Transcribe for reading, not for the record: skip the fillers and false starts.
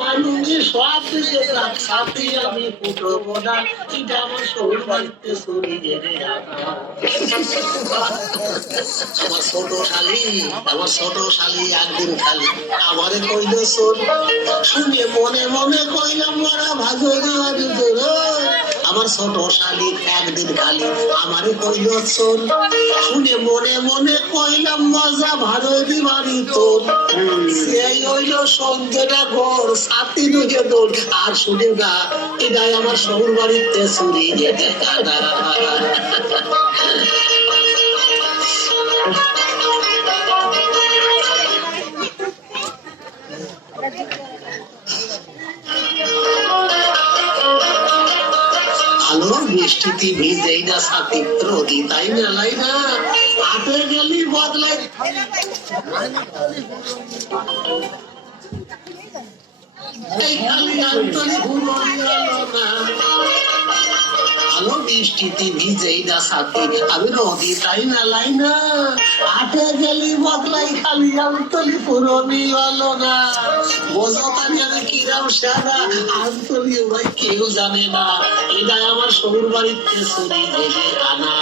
মানুষের সব দিকে সাথে আমি ফুটো বোনা এটা আমার শরীর বাড়িতে চলে গেলে আমার ছোট শালি একদিন খালি আমারে কইল শোন শুনে মনে মনে কইলাম মারা ভাজরে আমার ছোট শালি একদিন খালি আমারে কইল শোন শুনে মনে মনে কইলাম মজা ভাজরি বাড়ি তোর সেই হইল সন্ধ্যেটা ঘর সাথী দুজে দোল আর শুনে না এটাই আমার শহর বাড়িতে চুরি যেতে আলো বৃষ্টিতে ভিজেই না সাথী রোদি তাই মেলাই না হাতে গেলি বদলাই আলো বৃষ্টিতে ভিজেই না সাথী আমি রোদি তাই মেলাই না হাতে গেলি বদলাই খালি আমতলি পুরনি হলো না বোঝো তানি আমি কিরাম সাদা আমতলি ভাই কেউ জানে না এটা আমার শরীর বাড়িতে চুরি ভেবে আনা